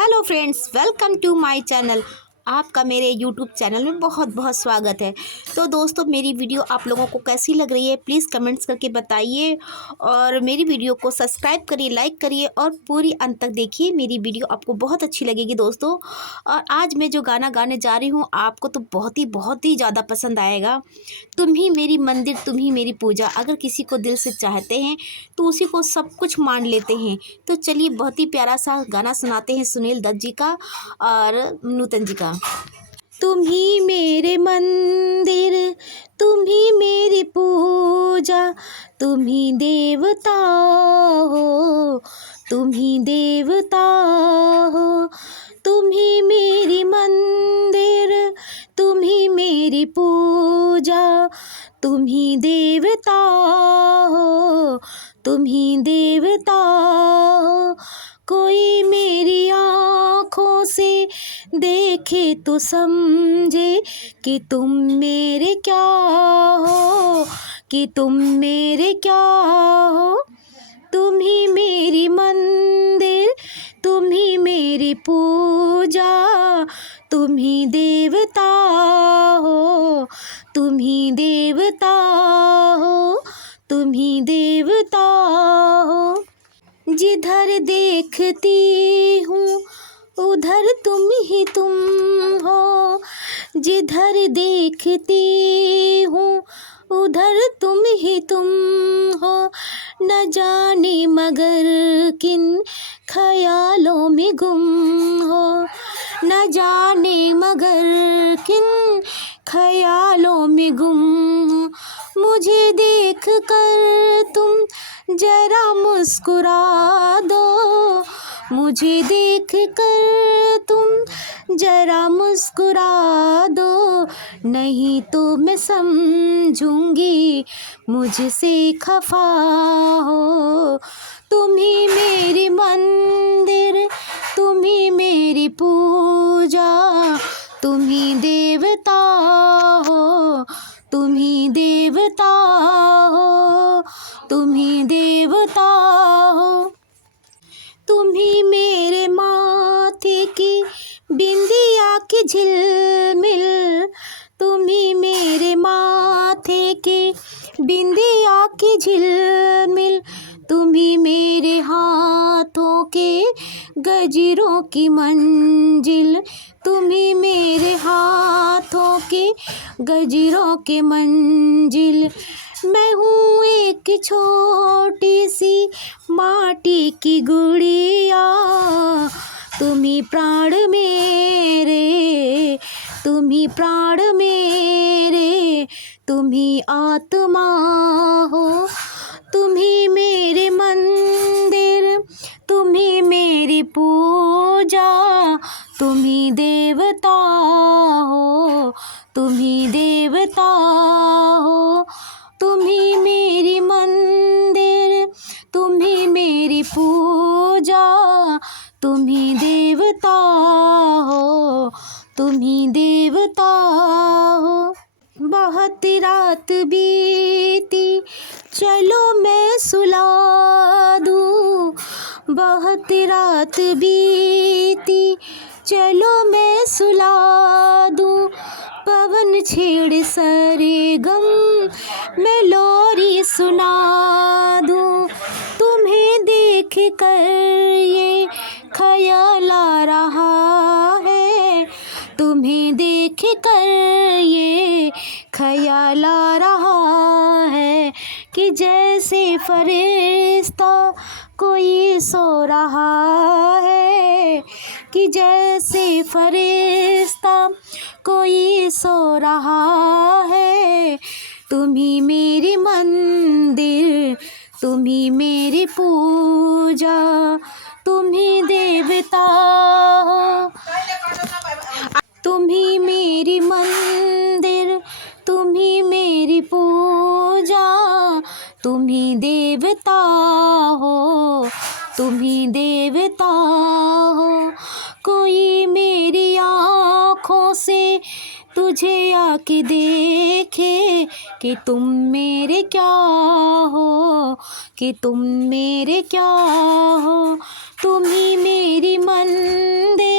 Hello friends, welcome to my channel. आपका मेरे YouTube channel में बहुत बहुत स्वागत है। तो दोस्तों, मेरी वीडियो आप लोगों को कैसी लग रही है प्लीज़ कमेंट्स करके बताइए और मेरी वीडियो को सब्सक्राइब करिए, लाइक करिए और पूरी अंत तक देखिए। मेरी वीडियो आपको बहुत अच्छी लगेगी दोस्तों। और आज मैं जो गाना गाने जा रही हूँ आपको तो बहुत ही ज़्यादा पसंद आएगा। तुम ही मेरी मंदिर, तुम ही मेरी पूजा। अगर किसी को दिल से चाहते हैं तो उसी को सब कुछ मान लेते हैं। तो चलिए, बहुत ही प्यारा सा गाना सुनाते हैं सुनील दत्त जी का और नूतन जी का। तुम ही मेरे मंदिर, तुम ही मेरी पूजा, तुम ही देवता हो, तुम ही देवता हो। तुम ही मेरी मंदिर, तुम ही मेरी पूजा, तुम ही देवता हो, तुम ही देवता हो। कोई मेरी आँखों से देखे तो समझे कि तुम मेरे क्या हो, कि तुम मेरे क्या हो। तुम ही मेरी मंदिर, तुम ही मेरी पूजा, तुम ही देवता हो, तुम ही देवता हो, तुम ही देवता हो। जिधर देखती हूँ उधर तुम हो, जिधर देखती हूँ उधर तुम हो। न जाने मगर किन ख्यालों में गुम हो, न जाने मगर किन ख्यालों में गुम। मुझे देख कर तुम जरा मुस्कुरा दो, मुझे देख कर तुम जरा मुस्कुरा दो, नहीं तो मैं समझूंगी मुझसे खफा हो। तुम ही मेरी मंदिर, तुम ही मेरी पूजा, तुम ही देवता हो, तुम ही देवता हो, तुम ही देवता हो। तुम ही मेरे माथे की बिंदिया की झिलमिल, तुम ही मेरे माथे की बिंदिया की झिलमिल, तुम ही मेरे हाथों के गजरों की मंजिल, तुम ही मेरे हाथों के गजरों के मंजिल। मैं हूँ एक छोटी सी माटी की गुड़िया, तुम ही प्राण मेरे, तुम ही प्राण मेरे, तुम ही आत्मा हो। तुम ही मेरे मंदिर, तुम ही मेरी पूजा, तुम ही देवता हो, तुम ही देवता हो। तुम ही मेरी मंदिर, तुम ही मेरी पूजा, तुम ही देवता हो, तुम ही देवता हो। बहुत रात बीती चलो मैं सुला दूँ, बहुत रात बीती चलो मैं सुला दूँ। पवन छेड़ सरे गम मैं लोरी सुना दूँ। तुम्हें देख कर ये ख्याल आ रहा है, तुम्हें देख कर ये ख्याल आ रहा है कि जैसे फरिश्ता कोई सो रहा है, कि जैसे फरिश्ता कोई सो रहा है। तुम ही मेरी मंदिर, तुम ही मेरी पूजा, तुम ही देवता हो। तुम ही मेरी मंदिर, तुम ही मेरी पूजा, तुम ही देवता हो, तुम ही देवता हो। कोई मेरी आँखों से तुझे आके देखे कि तुम मेरे क्या हो, कि तुम मेरे क्या हो। तुम ही मेरी मंदिर,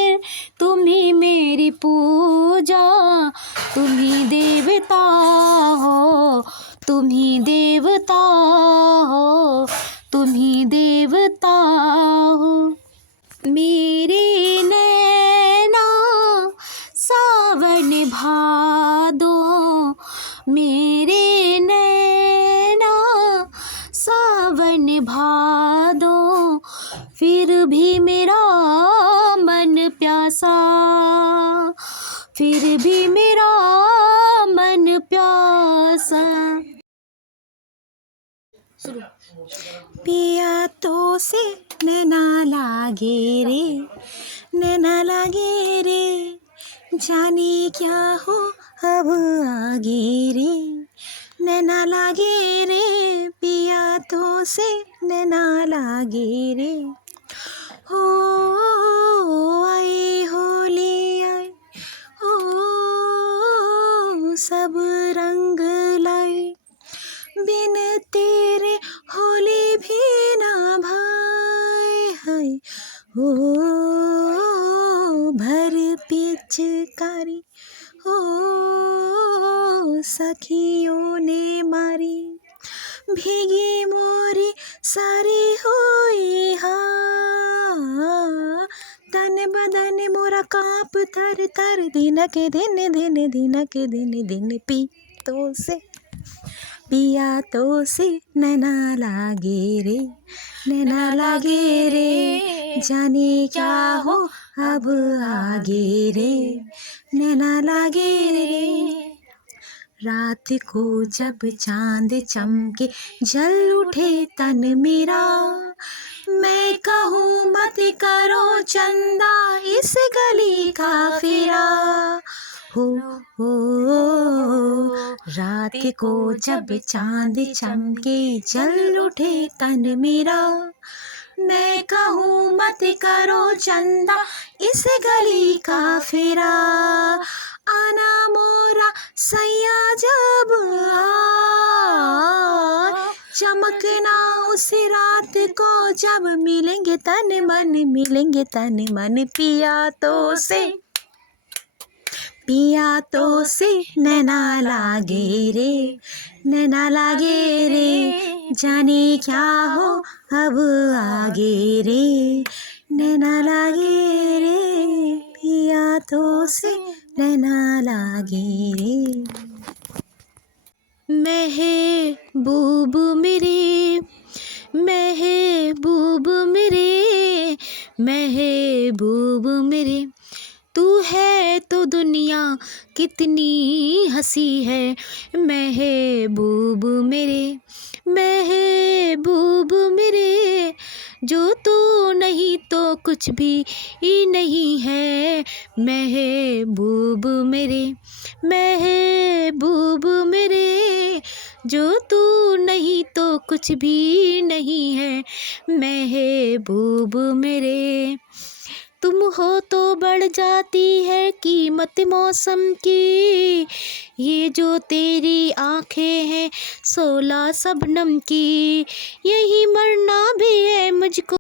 मेरे नैना सावन भादो, मेरे नैना सावन भादो, फिर भी मेरा मन प्यासा, फिर भी मेरा मन प्यासा। पिया तो से नैना लागे रे, नैना लागे रे, जाने क्या हो अब आगे रे, नैना लागे रे, पिया तो से नैना लागे रे। हो आए होली आए, हो सब रंग लाए, बिन तेरे होली भी ना भाए हाय। हो भर पिचकारी, हो सखियों ने मारी, भीगी मोरी सारी हुई हा, तन बदन मोरा कांप थर थर, दिन के दिन दिन दिन के दिन दिन, पी तो से पिया तो से नैना लागे रे, नैना लागे रे, जाने क्या हो अब आगे रे, नैना लागे रे। रात को जब चांद चमके जल उठे तन मेरा, मैं कहूँ मत करो चंदा इस गली का फेरा। हो रात को जब चांद चमके जल उठे तन मेरा, मैं कहूँ मत करो चंदा इस गली का फेरा। आना मोरा सैया जब चमकना उस रात को जब मिलेंगे तन मन, मिलेंगे तन मन, पिया तो से नैना लागे रे, नैना लागे रे, जाने क्या हो अब आगे रे, नैना लागे रे, पिया तो से नैना लागे रे। महबूब मेरे, महबूब मेरे, महबूब मेरे, तू है तो दुनिया कितनी हंसी है। महबूब मेरे, महबूब मेरे, जो तू नहीं तो कुछ भी ही नहीं है। महबूब मेरे, महबूब मेरे, जो तू नहीं तो कुछ भी नहीं है। महबूब मेरे, तुम हो तो बढ़ जाती है कीमत मौसम की, ये जो तेरी आँखें हैं 16 शबनम की, यही मरना भी है मुझको।